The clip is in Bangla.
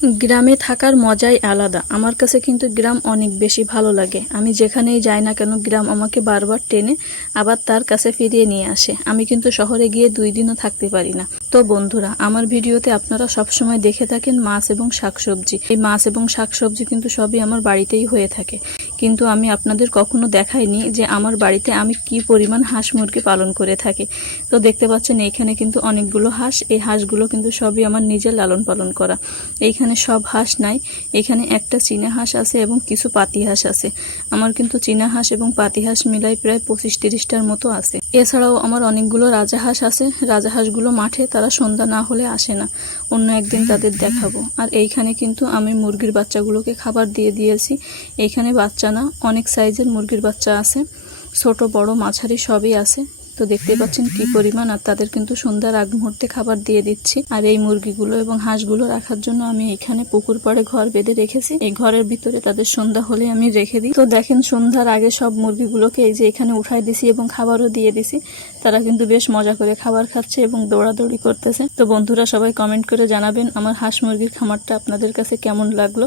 গ্রামে থাকার মজাই আলাদা। আমার কাছে কিন্তু গ্রাম অনেক বেশি ভালো লাগে। আমি যেখানেই যাই না কেন গ্রাম আমাকে বারবার টেনে আবার তার কাছে ফিরিয়ে নিয়ে আসে। আমি কিন্তু শহরে গিয়ে 2 দিনও থাকতে পারি না। তো বন্ধুরা, আমার ভিডিওতে আপনারা সবসময় দেখে থাকেন মাছ এবং শাকসবজি। এই মাছ এবং শাকসবজি কিন্তু সবই আমার বাড়িতেই হয়ে থাকে, কিন্তু আমি আপনাদের কখনো দেখাইনি যে আমার বাড়িতে আমি কি পরিমাণ হাঁস মুরগি পালন করে থাকি। তো দেখতে পাচ্ছেন এইখানে কিন্তু অনেকগুলো হাঁস। এই হাঁসগুলো কিন্তু সবই আমার নিজের লালন পালন করা। এইখানে সব হাঁস নাই, এখানে একটা চীনা হাঁস আছে এবং কিছু পাতি হাঁস আছে। আমার কিন্তু চীনা হাঁস এবং পাতি হাঁস মিলাই প্রায় 25-30টার মতো আছে। এছাড়াও আমার অনেকগুলো রাজাহাঁস আছে। রাজাহাঁসগুলো মাঠে, তারা সন্ধ্যা না হলে আসে না, অন্য একদিন তাদের দেখাবো। আর এইখানে কিন্তু আমি মুরগির বাচ্চাগুলোকে খাবার দিয়ে দিয়েছি। এইখানে বাচ্চা না, অনেক সাইজের মুরগির বাচ্চা আছে, ছোট বড় মাঝারি সবই আছে। তো দেখতে পাচ্ছেন কি পরিমাণ। আর তাদের কিন্তু সন্ধ্যার আগ মুহূর্তে খাবার দিয়ে দিচ্ছি। আর এই মুরগিগুলো এবং হাঁসগুলো রাখার জন্য আমি এখানে পুকুর পাড়ে ঘর বেঁধে রেখেছি। এই ঘরের ভিতরে তাদের সন্ধ্যা হলে আমি রেখে দিই। তো দেখেন সন্ধ্যার আগে সব মুরগিগুলোকে এই যে এখানে উঠাই দিছি এবং খাবারও দিয়ে দিছি। তারা কিন্তু বেশ মজা করে খাবার খাচ্ছে এবং দৌড়াদৌড়ি করতেছে। তো বন্ধুরা, সবাই কমেন্ট করে জানাবেন আমার হাঁস মুরগির খামারটা আপনাদের কাছে কেমন লাগলো।